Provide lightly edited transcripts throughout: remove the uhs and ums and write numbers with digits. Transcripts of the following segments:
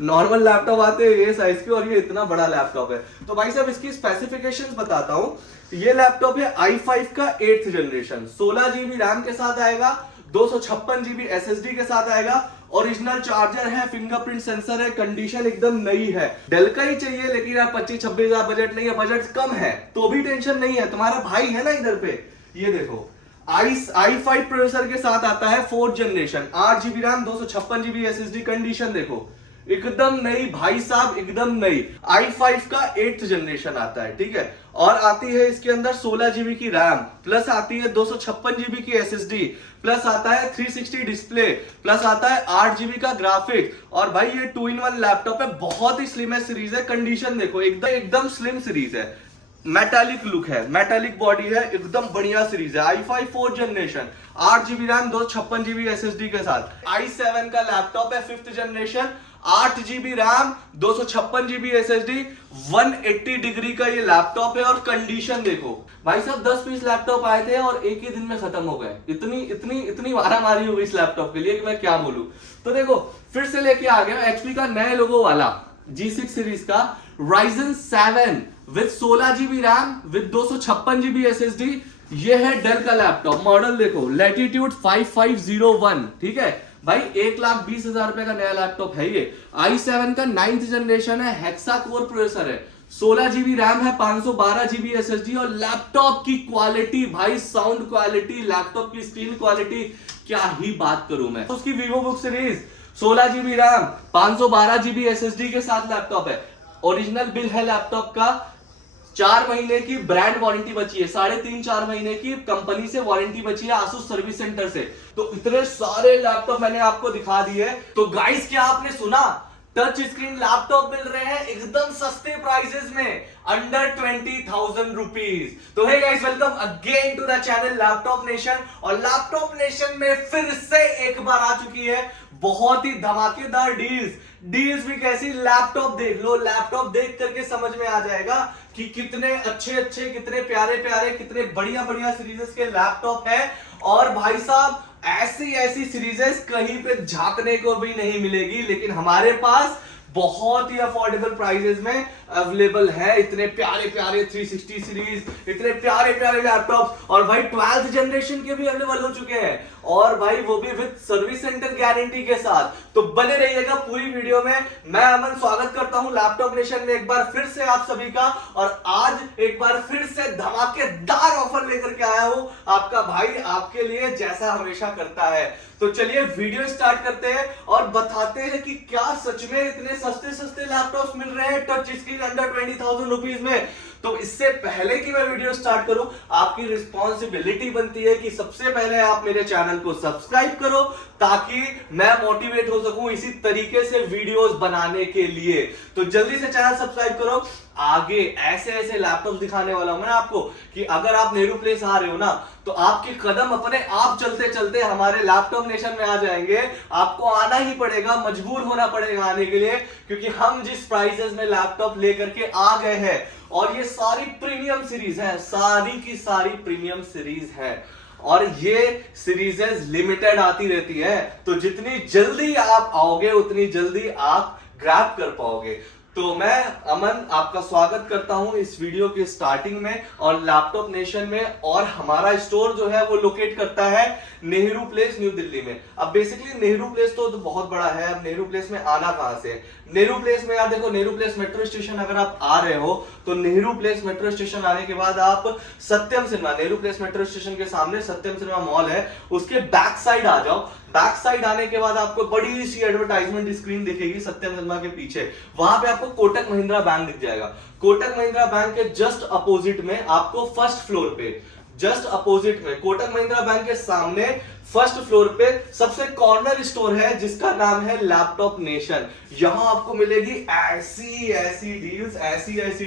Normal laptop आते हैं ये साइज के और ये इतना बड़ा लैपटॉप है। तो भाई साहब इसकी स्पेसिफिकेशंस बताता हूँ। ये लैपटॉप है i5 का 8th जनरेशन, 16 GB रैम के साथ आएगा, 256 GB SSD के साथ आएगा, ओरिजिनल चार्जर है, फिंगरप्रिंट सेंसर है, कंडीशन एकदम नई है। डेल का ही चाहिए लेकिन आप 25-26 हजार बजट नहीं है, बजट कम है तो भी टेंशन नहीं है, तुम्हारा भाई है ना इधर पे। ये देखो i5 प्रोसेसर के साथ आता है 4th generation, 8 GB RAM, 256 GB SSD, condition देखो एकदम नई भाई साहब, एकदम नई। i5 का 8th जनरेशन आता है, ठीक है। और आती है इसके अंदर 16 GB की रैम, प्लस आती है 256 GB की SSD, प्लस आता है 360 डिस्प्ले, प्लस आता है 8 GB का ग्राफिक्स। और भाई ये 2-in-1 लैपटॉप है, बहुत ही स्लिम सीरीज है। कंडीशन देखो एकदम एकदम स्लिम सीरीज है, मेटालिक लुक है, मेटालिक बॉडी है, एकदम बढ़िया सीरीज है। i5 4th generation, 8 GB RAM, 256 GB SSD के साथ। i7 का लैपटॉप है 5th generation, 8 GB RAM, 256 GB SSD, 180 degree का ये लैपटॉप है। और कंडीशन देखो भाई साहब, 10 पीस लैपटॉप आए थे और एक ही दिन में खत्म हो गए। इतनी इतनी इतनी मारामारी हो गई इस लैपटॉप के लिए कि मैं क्या बोलूं। तो देखो फिर से लेके आ गया HP का नए लोगो वाला G6 सीरीज का Ryzen 7 with 16 GB RAM with 256 GB SSD। ये है डेल का लैपटॉप, मॉडल देखो Latitude 5501, ठीक है भाई। 1,20,000 रुपए का नया लैपटॉप है ये। i7 का 9th जनरेशन है, हेक्सा कोर प्रोसेसर है, 16 GB रैम है, 512 GB SSD। और लैपटॉप की क्वालिटी भाई, साउंड क्वालिटी, लैपटॉप की स्क्रीन क्वालिटी, क्या ही बात करूं मैं। उसकी VivoBook series 16 GB RAM, 512 GB SSD के साथ लैपटॉप है। ओरिजिनल बिल है लैपटॉप का, 4 महीने की ब्रांड वारंटी बची है, 3.5-4 महीने की कंपनी से वारंटी बची है आसूस सर्विस सेंटर से। तो इतने सारे लैपटॉप मैंने आपको दिखा दिए। तो गाइस क्या आपने सुना, टच स्क्रीन लैपटॉप मिल रहे हैं एकदम सस्ते प्राइसेस में, अंडर 20,000 रुपीज। तो hey guys, welcome again to the channel laptop nation. और लैपटॉप नेशन में फिर से एक बार आ चुकी है बहुत ही धमाकेदार डील्स भी कैसी, लैपटॉप देख लो, लैपटॉप देख करके समझ में आ जाएगा कि कितने अच्छे अच्छे, कितने प्यारे प्यारे, कितने बढ़िया बढ़िया सीरीजेस के लैपटॉप है। और भाई साहब ऐसी ऐसी सीरीजेस कहीं पे झांकने को भी नहीं मिलेगी, लेकिन हमारे पास बहुत ही अफोर्डेबल प्राइसेस में अवेलेबल है। इतने प्यारे प्यारे 360 सीरीज, इतने प्यारे प्यारे लैपटॉप, और भाई 12th जनरेशन के भी अवेलेबल हो चुके हैं, और भाई वो भी विद सर्विस सेंटर गारंटी के साथ। तो बने रहिएगा पूरी वीडियो में। मैं अमन स्वागत करता हूं लैपटॉप नेशन में एक बार फिर से आप सभी का। और आज एक बार फिर से धमाकेदार ऑफर लेकर के आया हूं आपका भाई आपके लिए, जैसा हमेशा करता है। तो चलिए वीडियो स्टार्ट करते हैं और बताते हैं कि क्या सच में इतने सस्ते सस्ते लैपटॉप्स मिल रहे हैं टच स्क्रीन अंडर 20,000 रुपीज में। तो इससे पहले कि मैं वीडियो स्टार्ट करूं, आपकी रिस्पॉन्सिबिलिटी बनती है कि सबसे पहले आप मेरे चैनल को सब्सक्राइब करो, ताकि मैं मोटिवेट हो सकूं इसी तरीके से वीडियोस बनाने के लिए। तो जल्दी से चैनल सब्सक्राइब करो। आगे ऐसे ऐसे लैपटॉप दिखाने वाला हूं मैं आपको कि अगर आप नेहरू प्लेस आ रहे हो ना, तो आपके कदम अपने आप चलते चलते हमारे लैपटॉप नेशन में आ जाएंगे। आपको आना ही पड़ेगा, मजबूर होना पड़ेगा आने के लिए, क्योंकि हम जिस प्राइसेस में लैपटॉप लेकर के आ गए हैं, और ये सारी प्रीमियम सीरीज है, सारी की सारी प्रीमियम सीरीज है, और ये सीरीजेस लिमिटेड आती रहती है। तो जितनी जल्दी आप आओगे उतनी जल्दी आप ग्रैब कर पाओगे। तो मैं अमन आपका स्वागत करता हूं इस वीडियो के स्टार्टिंग में और लैपटॉप नेशन में। और हमारा स्टोर जो है वो लोकेट करता है नेहरू प्लेस, न्यू दिल्ली में। अब बेसिकली नेहरू प्लेस तो बहुत बड़ा है, अब नेहरू प्लेस में आना कहां से। नेहरू प्लेस में यार देखो, नेहरू प्लेस मेट्रो स्टेशन अगर आप आ रहे हो तो नेहरू प्लेस मेट्रो स्टेशन आने के बाद आप Satyam cinema, Nehru place metro station के सामने सत्यम सिनेमा मॉल है, उसके बैक साइड आ जाओ। बैक साइड आने के बाद आपको बड़ी सी एडवर्टाइजमेंट स्क्रीन दिखेगी सत्यम सिनेमा के पीछे, वहां पे आपको कोटक महिंद्रा बैंक दिख जाएगा। कोटक महिंद्रा बैंक के जस्ट अपोजिट में आपको फर्स्ट फ्लोर पे, जस्ट अपोजिट में कोटक महिंद्रा बैंक के सामने फर्स्ट फ्लोर पे सबसे कॉर्नर स्टोर है जिसका नाम है लैपटॉप नेशन। यहां आपको मिलेगी ऐसी ऐसी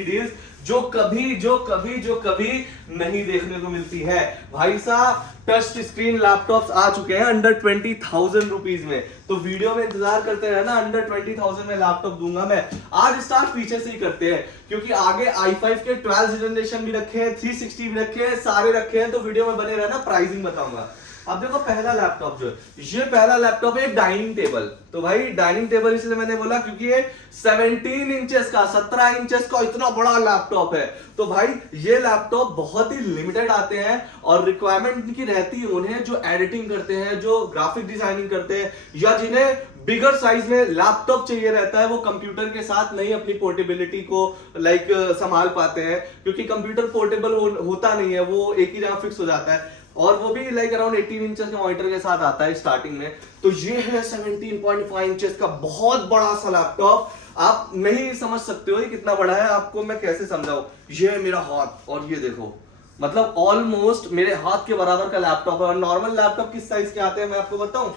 डील्स जो कभी नहीं देखने को मिलती है। भाई साहब टच स्क्रीन लैपटॉप्स आ चुके हैं अंडर 20,000 रुपीज में। तो वीडियो में इंतजार करते रहना, अंडर 20,000 में लैपटॉप दूंगा मैं। आज स्टार्ट पीछे से ही करते हैं, क्योंकि आगे i5 के 12th जनरेशन भी रखे हैं, 360 भी रखे हैं, सारे रखे हैं। तो वीडियो में बने रहना, प्राइसिंग बताऊंगा। अब देखो पहला लैपटॉप जो है, ये पहला लैपटॉप है डाइनिंग टेबल। तो भाई डाइनिंग टेबल इसलिए मैंने बोला क्योंकि ये 17 इंचेस का 17 इंचेस का इतना बड़ा लैपटॉप है। तो भाई ये लैपटॉप बहुत ही लिमिटेड आते हैं और रिक्वायरमेंट इनकी रहती है उन्हें जो एडिटिंग करते हैं, जो ग्राफिक डिजाइनिंग करते हैं, या जिन्हें बिगर साइज में लैपटॉप चाहिए रहता है, वो कंप्यूटर के साथ नहीं अपनी पोर्टेबिलिटी को संभाल पाते हैं, क्योंकि कंप्यूटर पोर्टेबल होता नहीं है, वो एक ही जगह फिक्स हो जाता है, और वो भी अराउंड 18 इंचेस के मॉनिटर के साथ आता है स्टार्टिंग में। तो ये है 17.5 इंचेस का बहुत बड़ा सा लैपटॉप। आप नहीं समझ सकते हो ये कितना बड़ा है, आपको मैं कैसे समझाऊं। ये है मेरा हाथ और ये देखो, मतलब ऑलमोस्ट मेरे हाथ के बराबर का लैपटॉप है। और नॉर्मल लैपटॉप किस साइज के आते हैं मैं आपको बताऊं,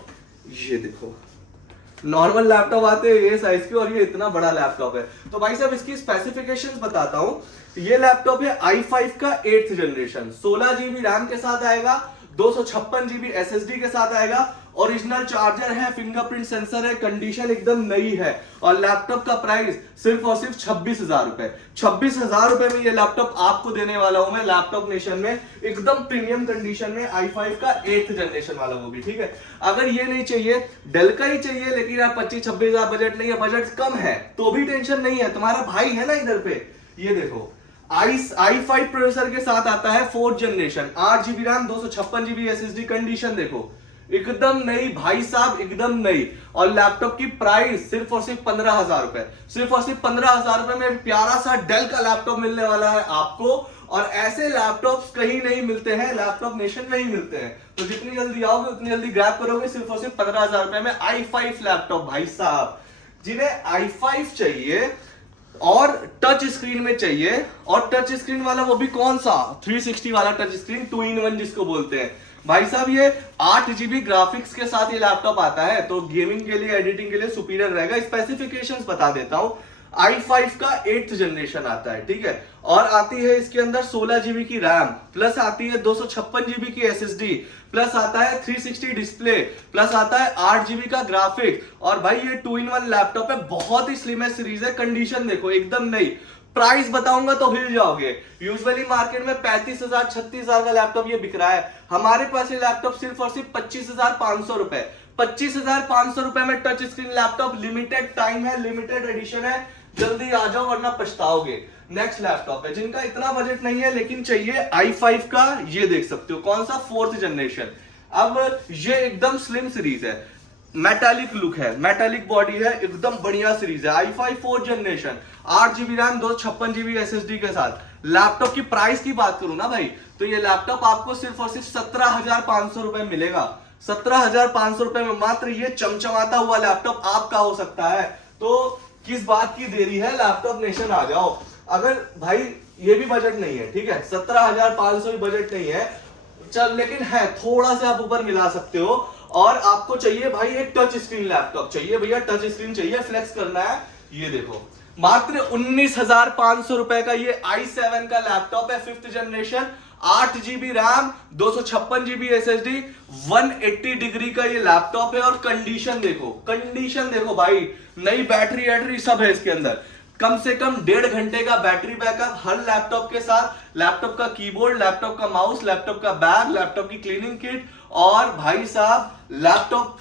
ये देखो नॉर्मल लैपटॉप आते हैं ये साइज के, और ये इतना बड़ा लैपटॉप है। तो भाई साहब इसकी स्पेसिफिकेशंस बताता हूं। ये लैपटॉप है i5 का 8th जनरेशन, 16 GB रैम के साथ आएगा, 256 GB SSD के साथ आएगा, ओरिजिनल चार्जर है, फिंगरप्रिंट सेंसर है, कंडीशन एकदम नई है, और लैपटॉप का प्राइस सिर्फ और सिर्फ 26,000 रुपए। 26,000 रुपए में ये लैपटॉप आपको देने वाला हूं मैं लैपटॉप नेशन में, एकदम प्रीमियम कंडीशन में, i5 का 8th जनरेशन वाला वो भी, ठीक है। अगर ये नहीं चाहिए, डेल का ही चाहिए, लेकिन यार 25-26,000 बजट नहीं है, बजट कम है, तो भी टेंशन नहीं है, तुम्हारा भाई है ना इधर पे। ये देखो i5 प्रोसेसर के साथ आता है 4th generation, 8 GB RAM, 256 GB SSD, condition देखो एकदम नई भाई साहब, एकदम नई। और लैपटॉप की प्राइस सिर्फ और सिर्फ 15,000 रुपए, सिर्फ और सिर्फ 15,000 रुपए में प्यारा सा डेल का लैपटॉप मिलने वाला है आपको। और ऐसे लैपटॉप्स कहीं नहीं मिलते हैं, लैपटॉप नेशन में ही मिलते हैं। तो जितनी जल्दी आओगे उतनी जल्दी ग्रैब करोगे, सिर्फ और सिर्फ 15,000 रुपए में i5 लैपटॉप। भाई साहब जिन्हें i5 चाहिए और टच स्क्रीन में चाहिए, और टच स्क्रीन वाला वो भी कौन सा, 360 वाला टच स्क्रीन, 2-in-1 जिसको बोलते हैं। भाई साहब ये 8 GB ग्राफिक्स के साथ ये लैपटॉप आता है, तो गेमिंग के लिए, एडिटिंग के लिए सुपीरियर रहेगा। स्पेसिफिकेशंस बता देता हूं। i5 का 8th जनरेशन आता है, ठीक है, और आती है इसके अंदर 16 GB की रैम, प्लस आती है 256 GB की SSD, प्लस आता है 360 डिस्प्ले, प्लस आता है 8 GB का ग्राफिक्स। और भाई ये 2-in-1 लैपटॉप है, बहुत ही स्लिम सीरीज है, कंडीशन देखो एकदम नई। प्राइस बताऊंगा तो हिल जाओगे। यूजुअली मार्केट में 35,000 36,000 का लैपटॉप ये बिक रहा है, हमारे पास ये लैपटॉप सिर्फ और सिर्फ 25,500 रुपए। 25,500 रुपए में touch screen laptop, limited time है, लिमिटेड एडिशन है, जल्दी आ जाओ वरना पछताओगे। नेक्स्ट लैपटॉप है जिनका इतना बजट नहीं है लेकिन चाहिए i5 का, ये देख सकते हो कौन सा, 4th जनरेशन। अब ये एकदम स्लिम सीरीज है, मेटालिक लुक है, मेटालिक बॉडी है, एकदम बढ़िया सीरीज है। i5 4th generation, 8 GB RAM, 256 GB SSD के साथ। लैपटॉप की प्राइस की बात करूं ना भाई, तो ये लैपटॉप आपको सिर्फ और सिर्फ 17,500 रुपए मिलेगा। 17,500 रुपए में मात्र ये चमचमाता हुआ लैपटॉप आपका हो सकता है। तो किस बात की देरी है, लैपटॉप नेशन आ जाओ। अगर भाई ये भी बजट नहीं है, ठीक है, 17,500 भी बजट नहीं है, चल, लेकिन है थोड़ा सा आप ऊपर मिला सकते हो। और आपको चाहिए भाई एक टच स्क्रीन लैपटॉप चाहिए, भैया टच स्क्रीन चाहिए, फ्लेक्स करना है। ये देखो मात्र 19,500 रुपए का ये i7 का लैपटॉप है, 5th generation, 8 GB RAM, 256 GB SSD, 180 degree का ये लैपटॉप है। और कंडीशन देखो, कंडीशन देखो भाई, नई बैटरी वैटरी सब है इसके अंदर, कम से कम 1.5 घंटे का बैटरी बैकअप हर लैपटॉप के साथ। लैपटॉप का कीबोर्ड, लैपटॉप का माउस, लैपटॉप का बैग, लैपटॉप की क्लीनिंग किट, और भाई साहब लैपटॉप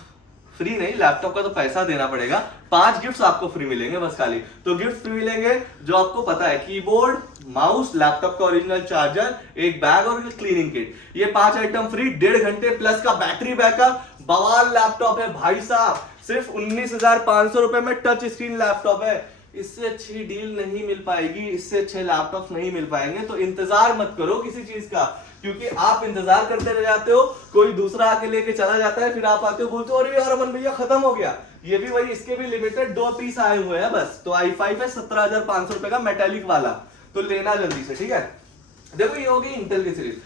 फ्री नहीं, लैपटॉप का तो पैसा देना पड़ेगा। 5 गिफ्ट्स आपको फ्री मिलेंगे बस खाली। तो गिफ्ट फ्री मिलेंगे जो आपको पता है, कीबोर्ड, माउस, लैपटॉप का ओरिजिनल चार्जर, एक बैग और क्लीनिंग किट, ये 5 आइटम फ्री, 1.5 घंटे प्लस का बैटरी बैकअप। बवाल लैपटॉप है भाई साहब, सिर्फ 19,500 रुपए में टच स्क्रीन लैपटॉप है। इससे अच्छी डील नहीं मिल पाएगी, इससे अच्छे लैपटॉप नहीं मिल पाएंगे। तो इंतजार मत करो किसी चीज का, क्योंकि आप इंतजार करते रह जाते हो, कोई दूसरा आके लेके चला जाता है, फिर आप आते हो बोलते हो अरे यार अमन भैया खत्म हो गया। ये भी वही, इसके भी लिमिटेड 2 पीस आए हुए हैं बस। तो i5 है 17,500 रुपए का, मेटालिक वाला, तो लेना जल्दी से, ठीक है। देखो ये होगी इंटेल की सीरीज।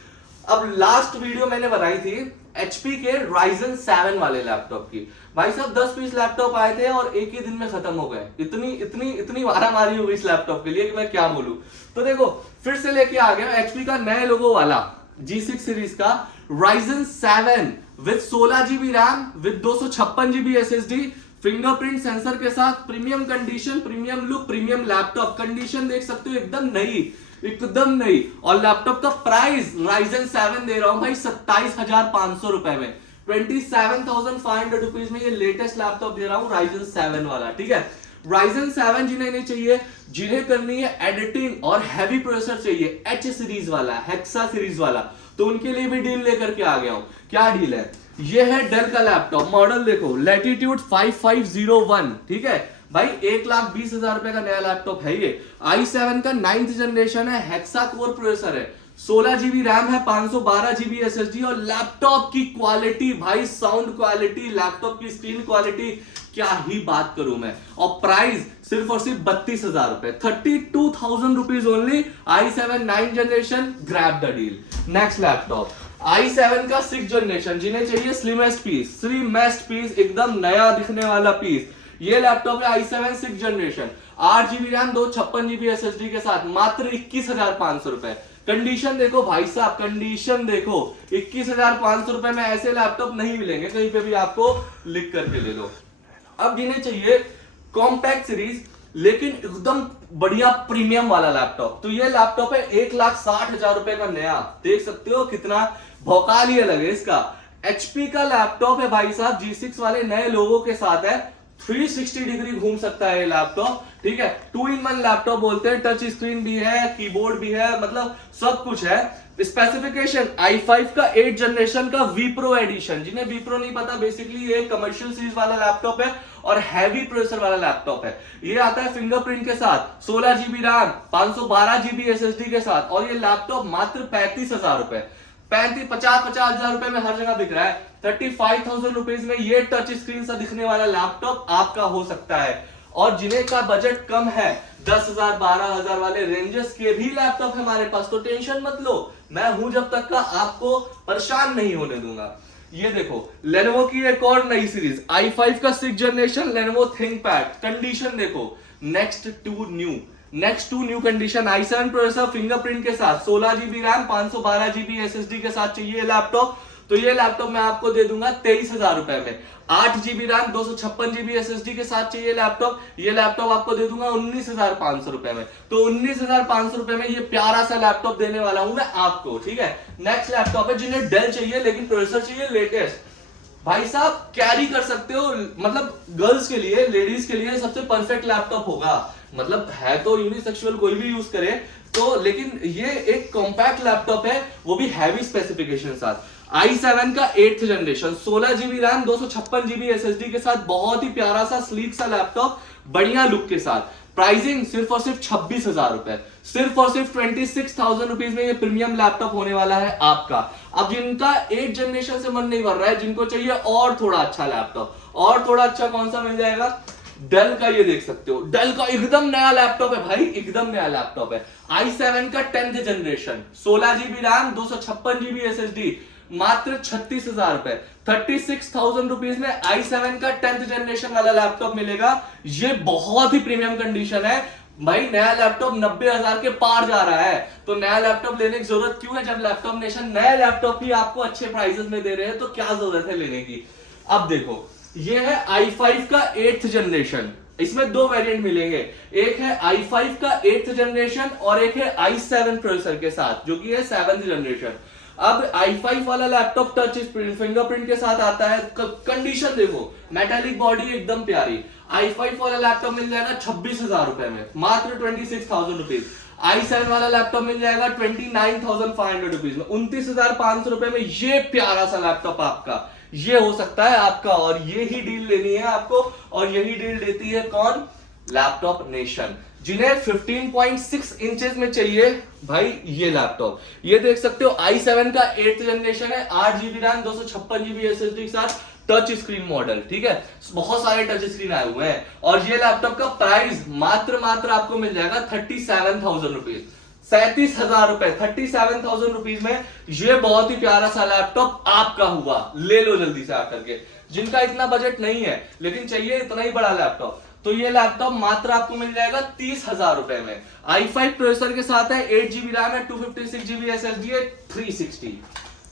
अब लास्ट वीडियो मैंने बनाई थी HP के Ryzen 7 वाले लैपटॉप की। भाई साहब 10 पीस लैपटॉप आए थे और एक ही दिन में खत्म हो गए। इतनी मारामारी हो गई इस लैपटॉप के लिए कि मैं क्या बोलूं। तो देखो फिर से लेके आ गया HP का नए लोगो वाला G6 सीरीज का Ryzen 7 with 16 GB RAM, with 256 GB SSD, fingerprint sensor के साथ, premium condition, premium look, premium laptop. Condition देख सकते हो एकदम नई, एकदम नहीं। और लैपटॉप का प्राइस Ryzen 7 दे रहा हूं भाई 27,500 रुपए में, 27,500 रुपीज में ये लेटेस्ट लैपटॉप दे रहा हूं Ryzen 7 वाला, ठीक है। Ryzen 7 जिन्हें नहीं चाहिए, जिन्हें करनी है एडिटिंग और हैवी प्रोसेसर चाहिए, H सीरीज वाला, हेक्सा सीरीज वाला, तो उनके लिए भी डील लेकर के आ गया हूं। क्या डील है? ये है डेल का लैपटॉप, मॉडल देखो Latitude 5501, ठीक है भाई, 1,20,000 रुपए का नया लैपटॉप है ये। i7 का 9th जनरेशन है, हेक्सा कोर प्रोसेसर है, 16 जीबी रैम है, 512 जीबी SSD, और लैपटॉप की क्वालिटी भाई, साउंड क्वालिटी, लैपटॉप की स्क्रीन क्वालिटी, क्या ही बात करूं मैं। और प्राइस सिर्फ और सिर्फ 32,000 रुपए, 32,000 rupees only. i7 9th generation, grab the deal. Next laptop i7 का 6th जनरेशन, जिन्हें चाहिए स्लिमेस्ट पीस, एकदम नया दिखने वाला पीस, ये लैपटॉप है i7 6th generation, 8 GB RAM, 256 GB SSD के साथ, मात्र 21,500 रुपए। कंडीशन देखो भाई साहब, कंडीशन देखो, 21,500 रुपए में ऐसे लैपटॉप नहीं मिलेंगे कहीं पे भी, आपको लिख करके ले लो। अब जिन्हें चाहिए कॉम्पैक्ट सीरीज लेकिन एकदम बढ़िया प्रीमियम वाला लैपटॉप, तो ये लैपटॉप है 1,60,000 रुपए का नया, देख सकते हो कितना भौकाल ही अलग है इसका। HP का लैपटॉप है भाई साहब, G6 वाले नए लोगों के साथ है, 360 डिग्री घूम सकता है ये लैपटॉप, ठीक है। 2-in-1 लैपटॉप बोलते हैं, टच स्क्रीन भी है, कीबोर्ड भी है, मतलब सब कुछ है। स्पेसिफिकेशन i5 का 8th जनरेशन का Vpro एडिशन, जिन्हें Vpro नहीं पता, बेसिकली ये कमर्शियल सीरीज वाला लैपटॉप है और हैवी प्रोसेसर वाला लैपटॉप है। ये आता है फिंगरप्रिंट के साथ, 16 जीबी रैम, 512 जीबी SSD के साथ, और ये लैपटॉप मात्र 35,000 रुपए, 50,000 रुपए में हर जगह बिक रहा है। 35,000 रुपीज में ये टच स्क्रीन सा दिखने वाला लैपटॉप आपका हो सकता है। और जिन्हें का बजट कम है, 10,000 12,000 वाले रेंजेस के भी लैपटॉप हमारे पास, तो टेंशन मत लो, मैं हूं जब तक का, आपको परेशान नहीं होने दूंगा। ये देखो Lenovo की एक और नई सीरीज, i5 का 6th generation Lenovo ThinkPad, condition देखो, next to new condition, i7 processor fingerprint के साथ, 16 जीबी रैम, 512 जीबी SSD के साथ चाहिए लैपटॉप, तो ये लैपटॉप मैं आपको दे दूंगा 23,000 रुपए में। 8 जीबी रैम, 256 जीबी SSD के साथ चाहिए लैपटॉप, ये लैपटॉप आपको दे दूंगा 19,500 रुपए में। तो 19,500 रुपए में ये प्यारा सा लैपटॉप देने वाला हूं मैं आपको, ठीक है। नेक्स्ट लैपटॉप है, जिन्हें डेल चाहिए लेकिन प्रोसेसर चाहिए लेटेस्ट, भाई साहब कैरी कर सकते हो, मतलब गर्ल्स के लिए, लेडीज के लिए सबसे परफेक्ट लैपटॉप होगा, मतलब है तो यूनिसेक्सुअल कोई भी यूज करे तो, लेकिन ये एक कॉम्पैक्ट लैपटॉप है, वो भी हैवी स्पेसिफिकेशन साथ। i7 का 8th generation, 16 GB RAM, 256 GB SSD के साथ, बहुत ही प्यारा सा स्लीक सा लैपटॉप, बढ़िया लुक के साथ। प्राइसिंग सिर्फ और सिर्फ 26,000 रुपए, सिर्फ और सिर्फ 26,000 रुपीज में ये प्रीमियम लैपटॉप होने वाला है आपका। अब जिनका 8th जनरेशन से मन नहीं भर रहा है, जिनको चाहिए और थोड़ा अच्छा लैपटॉप, और थोड़ा अच्छा कौन सा मिल जाएगा, डेल का ये देख सकते हो, डेल का एकदम नया लैपटॉप है भाई, एकदम नया लैपटॉप है, i7 का 10th generation, 16 GB RAM, 256 GB SSD, मात्र 36,000 रुपए, 36,000 रुपीज में i7 का 10th जनरेशन वाला लैपटॉप मिलेगा। ये बहुत ही प्रीमियम कंडीशन है भाई, नया लैपटॉप 90,000 के पार जा रहा है, तो नया लैपटॉप लेने की जरूरत क्यों है, जब लैपटॉप नेशन नया लैपटॉप ही आपको अच्छे प्राइसेस में दे रहे हैं, तो क्या जरूरत है लेने की। अब देखो ये है i5 का 8th जनरेशन, इसमें दो वेरिएंट मिलेंगे, एक है i5 का 8th जनरेशन और एक है i7 प्रोसेसर के साथ, जो कि है 7th जनरेशन। अब i5 वाला लैपटॉप टच फिंगरप्रिंट के साथ आता है, कंडीशन देखो, मेटालिक बॉडी एकदम प्यारी। i5 वाला लैपटॉप मिल जाएगा 26,000 रुपए में, मात्र 26,000 रुपीज। i7 वाला लैपटॉप मिल जाएगा 29,500 रुपीज में, 29,500 रुपए में ये प्यारा सा लैपटॉप आपका, ये हो सकता है आपका, और ये ही डील लेनी है आपको, और यही डील देती है कौन, लैपटॉप नेशन। जिन्हें 15.6 इंचेस में चाहिए भाई ये लैपटॉप, ये देख सकते हो i7 का 8th जनरेशन है, 8 जीबी रैम, 256 जीबी SSD के साथ, टच स्क्रीन मॉडल, ठीक है, बहुत सारे टच स्क्रीन आए हुए हैं। और ये लैपटॉप का प्राइस मात्र आपको मिल जाएगा 37,000 रुपीज, 37,000 रुपए, 37,000 रुपीज में ये बहुत ही प्यारा सा लैपटॉप आपका हुआ, ले लो जल्दी से आकर के। जिनका इतना बजट नहीं है लेकिन चाहिए इतना ही बड़ा लैपटॉप, तो ये लैपटॉप मात्र आपको मिल जाएगा 30,000 रुपए में। i5 प्रोसेसर के साथ है, 8 जीबी रैम है, 256 जीबी SSD है,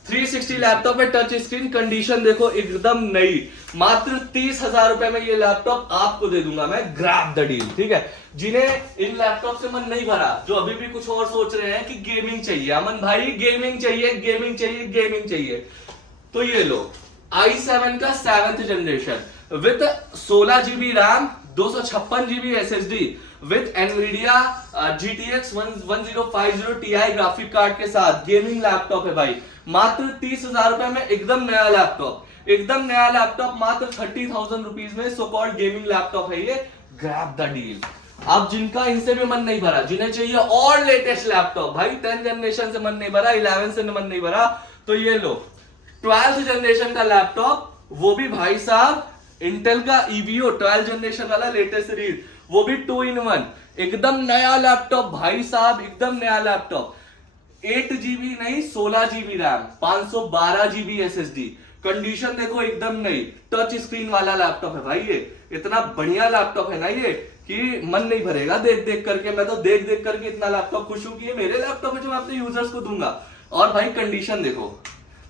360 लैपटॉप है, टच स्क्रीन, कंडीशन देखो एकदम नई। मात्र 30,000 रुपए में ये लैपटॉप आपको दे दूंगा मैं, ग्रैब द डील। ठीक है, जिन्हें इन लैपटॉप से मन नहीं भरा, जो अभी भी कुछ और सोच रहे हैं कि गेमिंग चाहिए, अमन भाई गेमिंग चाहिए, गेमिंग चाहिए, गेमिंग चाहिए, तो ये लो i7 का 7th generation with 16 GB RAM, 256 GB SSD with Nvidia GTX 1050 Ti graphic card के साथ गेमिंग लैपटॉप है भाई। मात्र 30,000 रुपए में एकदम नया लैपटॉप, एकदम नया लैपटॉप, मात्र 30,000 रुपीज में सो कॉल्ड गेमिंग लैपटॉप है ये, ग्रैब द डील। अब जिनका इनसे भी मन नहीं भरा, जिन्हें चाहिए और लेटेस्ट लैपटॉप भाई, 10th जनरेशन से मन नहीं भरा, 11 से मन नहीं भरा, तो ये लो 12th जनरेशन का लैपटॉप, वो भी भाई साहब इंटेल का EVO 12th जनरेशन वाला लेटेस्ट सीरीज, वो भी 2-in-1, एकदम नया लैपटॉप भाई साहब, एकदम नया लैपटॉप। 8 GB नहीं 16 GB RAM, 512 GB SSD, condition देखो एकदम नई, टच स्क्रीन वाला लैपटॉप है भाई ये, इतना बढ़िया लैपटॉप है ना ये कि मन नहीं भरेगा देख देख करके। मैं तो देख देख करके इतना लैपटॉप खुश हूं कि ये मेरे लैपटॉप है जो मैं अपने यूजर्स को दूंगा। और भाई कंडीशन देखो,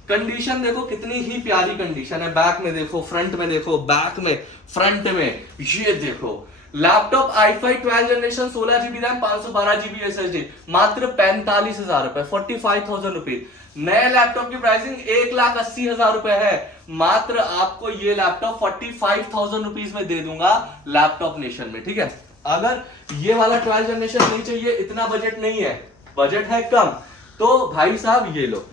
कंडीशन देखो कितनी ही प्यारी कंडीशन है, बैक में देखो, फ्रंट में देखो, बैक में, फ्रंट में, ये देखो laptop i5 12 generation, 16 GB RAM, 512 GB SSD, मात्र 45,000 रुपए, 45,000 रुपीज। नए लैपटॉप की प्राइसिंग 1,80,000 रुपए है, मात्र आपको ये लैपटॉप 45,000 रुपीज में दे दूंगा लैपटॉप नेशन में। ठीक है, अगर ये वाला 12 जनरेशन नहीं चाहिए, इतना बजट नहीं है, बजट है कम, तो भाई साहब ये लो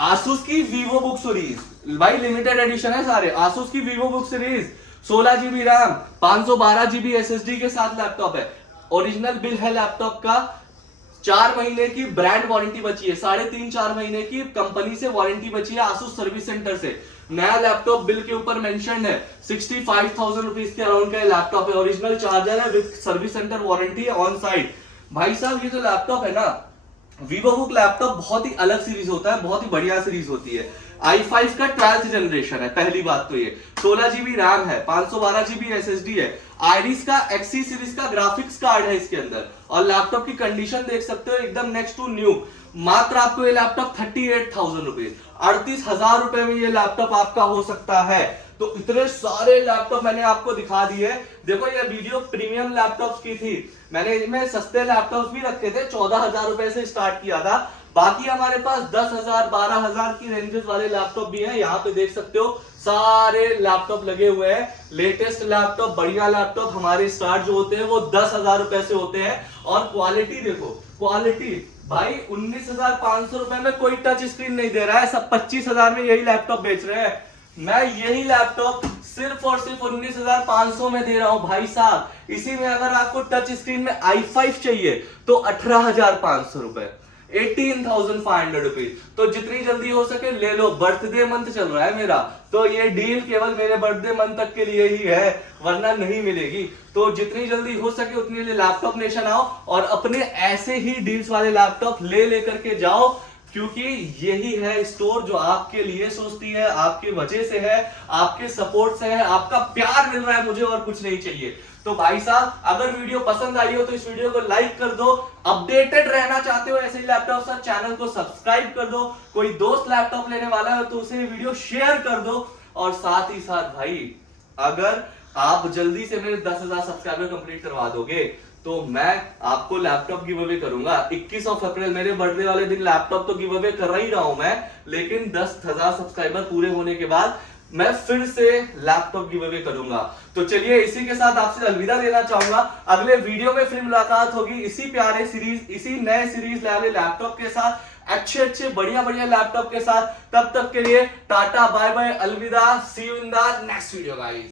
आसूस की वीवो बुक सीरीज भाई, लिमिटेड एडिशन है सारे, आसूस की Vivo book series, 16 GB RAM, 512 GB SSD के साथ लैपटॉप है, ओरिजिनल बिल है लैपटॉप का, 4 महीने की ब्रांड वारंटी बची है, 3.5-4 महीने की कंपनी से वारंटी बची है आसूस सर्विस सेंटर से। नया लैपटॉप बिल के ऊपर मेंशन है, 65,000 रुपीज के अराउंड का लैपटॉप है, ओरिजिनल चार्जर है विद सर्विस सेंटर वारंटी है ऑन साइट। भाई साहब ये जो लैपटॉप है ना, वीवो बुक लैपटॉप बहुत ही अलग सीरीज होता है, बहुत ही बढ़िया सीरीज होती है। i5 का 12th जनरेशन है, पहली बात तो ये 16 GB रैम है, 512 GB SSD है, आयरिस का XE सीरीज का ग्राफिक्स कार्ड है इसके अंदर, और लैपटॉप की कंडीशन देख सकते हो एकदम नेक्स्ट टू न्यू। मात्र आपको ये लैपटॉप 38,000 रुपीज, 38,000 रुपए में ये लैपटॉप आपका हो सकता है। तो इतने सारे लैपटॉप मैंने आपको दिखा दिए। देखो ये वीडियो प्रीमियम लैपटॉप्स की थी, मैंने इनमें सस्ते लैपटॉप्स भी रखे थे, 14,000 रुपए से स्टार्ट किया था, बाकी हमारे पास 10,000 12,000 की रेंजेस वाले लैपटॉप भी हैं। यहाँ पे देख सकते हो सारे लैपटॉप लगे हुए हैं, लेटेस्ट लैपटॉप, बढ़िया लैपटॉप हमारे स्टार्ट जो होते हैं वो 10,000 रुपए से होते हैं। और क्वालिटी देखो, क्वालिटी भाई 19,500 रुपए में कोई टच स्क्रीन नहीं दे रहा है, सब 25,000 में यही लैपटॉप बेच रहे हैं। मैं यही लैपटॉप सिर्फ और सिर्फ 19,500 में दे रहा हूं भाई साहब। इसी में अगर आपको टच स्क्रीन में i5 चाहिए तो 18,500 रुपए, 18,500 रुपीज। तो जितनी जल्दी हो सके ले लो, बर्थडे मंथ चल रहा है मेरा, तो ये डील केवल मेरे बर्थडे मंथ तक के लिए ही है, वरना नहीं मिलेगी। तो जितनी जल्दी हो सके उतनी लैपटॉप नेशन आओ और अपने ऐसे ही डील्स वाले लैपटॉप ले लेकर के जाओ, क्योंकि यही है स्टोर जो आपके लिए सोचती है, आपके वजह से है, आपके सपोर्ट से है, आपका प्यार मिल रहा है मुझे, और कुछ नहीं चाहिए। तो भाई साहब अगर वीडियो पसंद आई हो तो इस वीडियो को लाइक कर दो, अपडेटेड रहना चाहते हो ऐसे ही लैपटॉप से चैनल को सब्सक्राइब कर दो, कोई दोस्त लैपटॉप लेने वाला है तो उसे वीडियो शेयर कर दो। और साथ ही साथ भाई अगर आप जल्दी से मेरे 10,000 सब्सक्राइबर कंप्लीट करवा दोगे तो मैं आपको लैपटॉप गिव अवे करूंगा 21 अप्रैल, मेरे बर्थडे वाले दिन लैपटॉप तो गिव अवे कर ही रहा हूं मैं, लेकिन 10,000 सब्सक्राइबर पूरे होने के बाद मैं फिर से लैपटॉप गिव अवे करूंगा। तो चलिए इसी के साथ आपसे अलविदा लेना चाहूंगा, अगले वीडियो में फिर मुलाकात होगी इसी प्यारे सीरीज, इसी नए सीरीज वाले लैपटॉप के साथ, अच्छे बढ़िया लैपटॉप के साथ। तब तक के लिए टाटा बाय बाय, अलविदा, see you in the next video guys.